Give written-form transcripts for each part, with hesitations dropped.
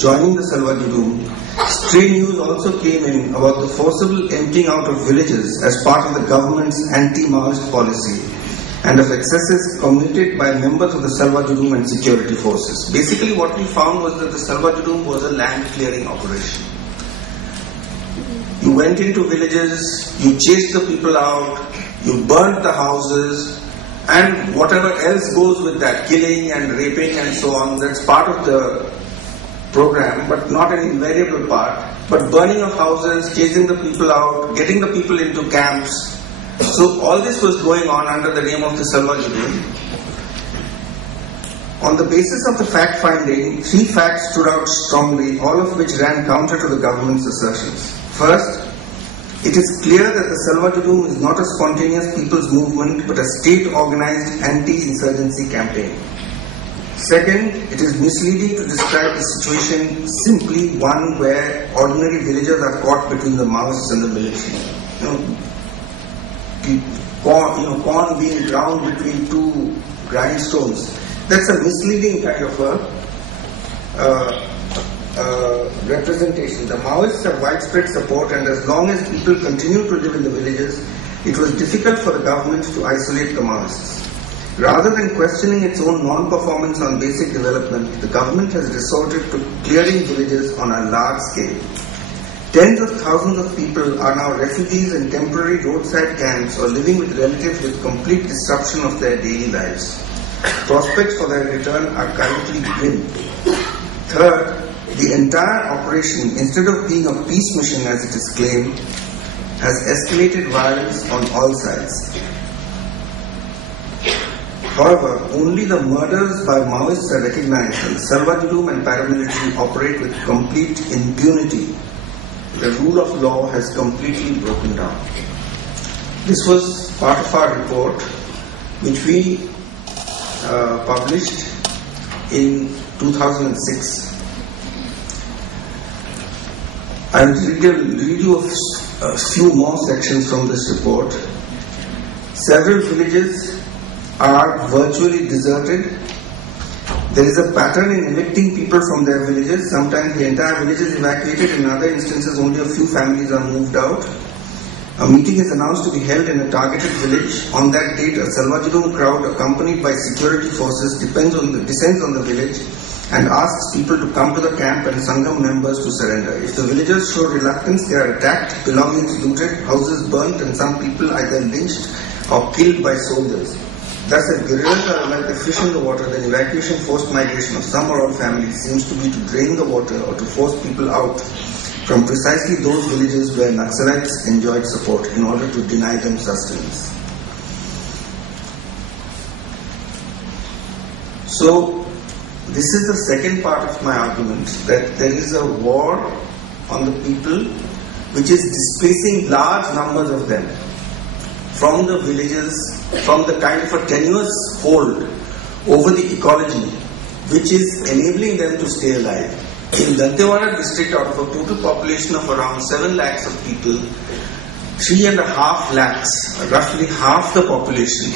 joining the Salwa Judum, stray news also came in about the forcible emptying out of villages as part of the government's anti-Maoist policy and of excesses committed by members of the Salwa Judum and security forces. Basically what we found was that the Salwa Judum was a land clearing operation. You went into villages, you chased the people out, you burnt the houses, and whatever else goes with that, killing and raping and so on, that's part of the program, but not an invariable part. But burning of houses, chasing the people out, getting the people into camps. So all this was going on under the name of the Salwa Judum. On the basis of the fact-finding, 3 facts stood out strongly, all of which ran counter to the government's assertions. First, it is clear that the Salwa Judum is not a spontaneous people's movement, but a state-organized anti-insurgency campaign. Second, it is misleading to describe the situation simply one where ordinary villagers are caught between the Maoists and the military. Corn being ground between 2 grindstones. That's a misleading kind of a representation. The Maoists have widespread support, and as long as people continue to live in the villages, it was difficult for the government to isolate the Maoists. Rather than questioning its own non-performance on basic development, the government has resorted to clearing villages on a large scale. Tens of thousands of people are now refugees in temporary roadside camps or living with relatives with complete disruption of their daily lives. Prospects for their return are currently grim. Third, the entire operation, instead of being a peace mission as it is claimed, has escalated violence on all sides. However, only the murders by Maoists are recognized, and the Salwa Judum and paramilitary operate with complete impunity. The rule of law has completely broken down. This was part of our report, which we published in 2006. I will read you a few more sections from this report. Several villages are virtually deserted. There is a pattern in evicting people from their villages. Sometimes the entire village is evacuated. In other instances, only a few families are moved out. A meeting is announced to be held in a targeted village. On that date, a Salwa Judum crowd accompanied by security forces descends on the village and asks people to come to the camp and Sangam members to surrender. If the villagers show reluctance, they are attacked, belongings looted, houses burnt, and some people either lynched or killed by soldiers. Thus, if guerrillas are like the fish in the water, then evacuation, forced migration of some or all families seems to be to drain the water or to force people out from precisely those villages where Naxalites enjoyed support in order to deny them sustenance. So, this is the second part of my argument, that there is a war on the people which is displacing large numbers of them from the villages, from the kind of a tenuous hold over the ecology which is enabling them to stay alive. In Dantewada district, out of a total population of around 7 lakhs of people, 3.5 lakhs, roughly half the population,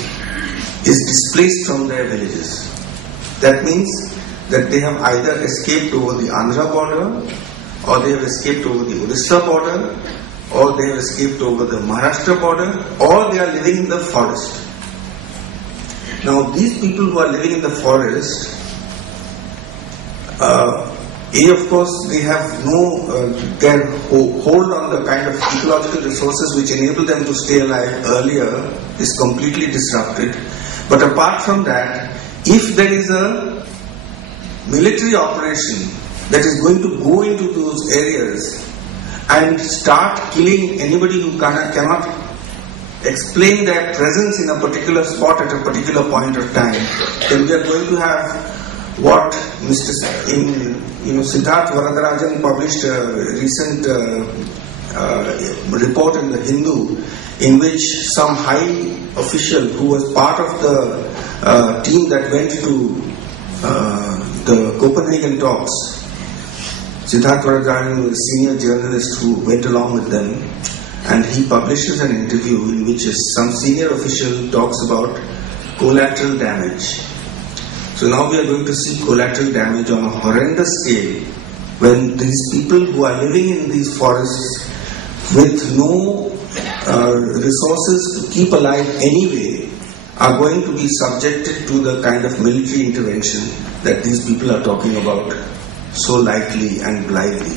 is displaced from their villages. That means that they have either escaped over the Andhra border, or they have escaped over the Orissa border, or they have escaped over the Maharashtra border, or they are living in the forest. Now, these people who are living in the forest, of course, they have their hold on the kind of ecological resources which enable them to stay alive earlier is completely disrupted. But apart from that, if there is a military operation that is going to go into those areas and start killing anybody who cannot explain their presence in a particular spot at a particular point of time, then we are going to have what Siddharth Varadarajan published a recent report in the Hindu, in which some high official who was part of the team that went to the Copenhagen talks, Siddharth Varadarajan was a senior journalist who went along with them, and he publishes an interview in which some senior official talks about collateral damage. So now we are going to see collateral damage on a horrendous scale when these people who are living in these forests with no resources to keep alive anyway are going to be subjected to the kind of military intervention that these people are talking about so lightly and blithely.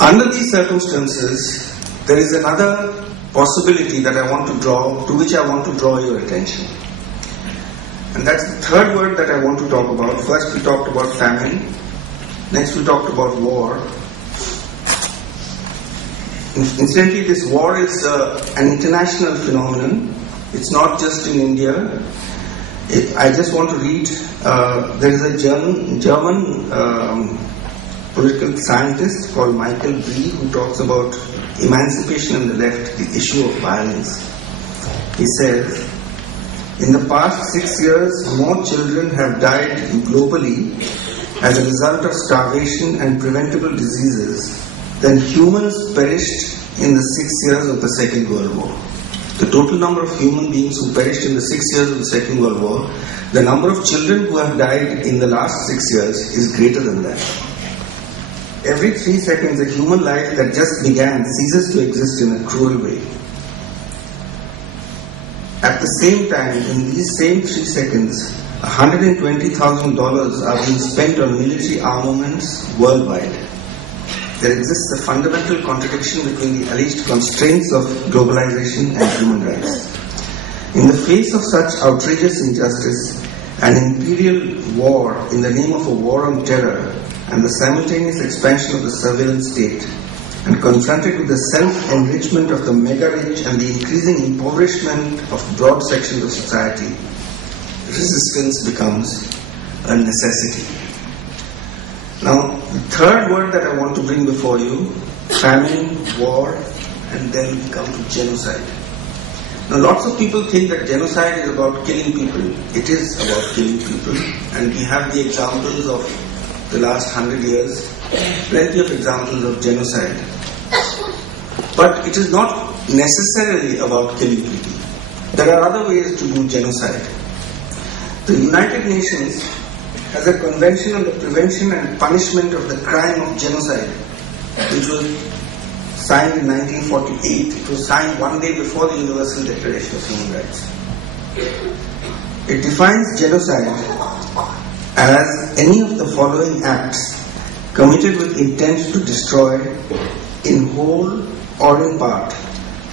Under these circumstances, there is another possibility that to which I want to draw your attention. And that's the third word that I want to talk about. First we talked about famine. Next we talked about war. Incidentally, this war is an international phenomenon. It's not just in India. I just want to read, there is a German political scientist called Michael Brie who talks about emancipation in the left, the issue of violence. He says, in the past 6 years, more children have died globally as a result of starvation and preventable diseases than humans perished in the 6 years of the Second World War. The total number of human beings who perished in the 6 years of the Second World War, the number of children who have died in the last 6 years is greater than that. Every 3 seconds, a human life that just began ceases to exist in a cruel way. At the same time, in these same 3 seconds, $120,000 are being spent on military armaments worldwide. There exists a fundamental contradiction between the alleged constraints of globalization and human rights. In the face of such outrageous injustice, an imperial war in the name of a war on terror and the simultaneous expansion of the surveillance state, and confronted with the self-enrichment of the mega-rich and the increasing impoverishment of broad sections of society, resistance becomes a necessity. Now, the third word that I want to bring before you, famine, war, and then we come to genocide. Now, lots of people think that genocide is about killing people. It is about killing people, and we have the examples of the last 100 years, plenty of examples of genocide. But it is not necessarily about killing people. There are other ways to do genocide. The United Nations has a convention on the prevention and punishment of the crime of genocide, which was signed in 1948. It was signed one day before the Universal Declaration of Human Rights. It defines genocide as any of the following acts committed with intent to destroy, in whole or in part,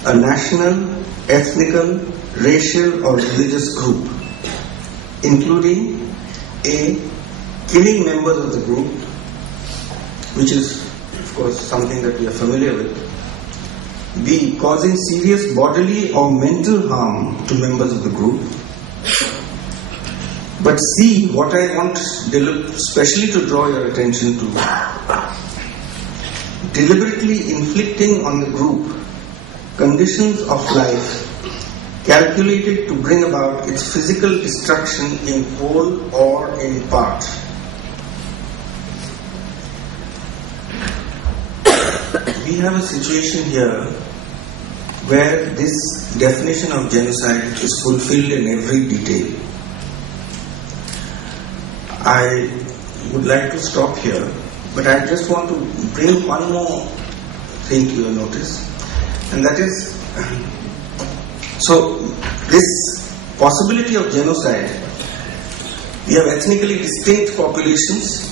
a national, ethnical, racial or religious group, including A. Killing members of the group, which is, of course, something that we are familiar with. B. Causing serious bodily or mental harm to members of the group. But C. What I want especially to draw your attention to, deliberately inflicting on the group conditions of life calculated to bring about its physical destruction in whole or in part. We have a situation here where this definition of genocide is fulfilled in every detail. I would like to stop here, but I just want to bring one more thing to your notice, and that is, so this possibility of genocide, we have ethnically distinct populations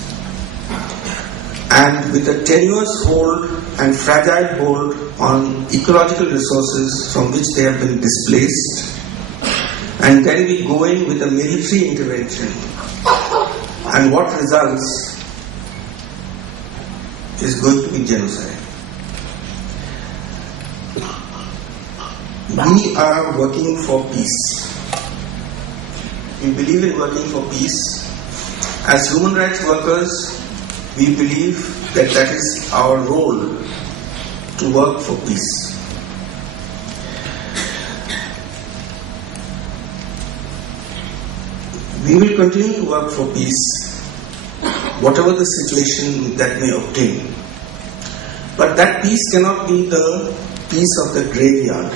and with a tenuous hold and fragile hold on ecological resources from which they have been displaced, and then we go in with a military intervention, and what results is going to be genocide. We are working for peace. We believe in working for peace. As human rights workers, we believe that that is our role, to work for peace. We will continue to work for peace, whatever the situation that may obtain. But that peace cannot be the peace of the graveyard.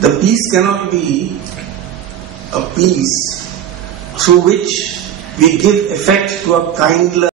The peace cannot be a peace through which we give effect to a kindler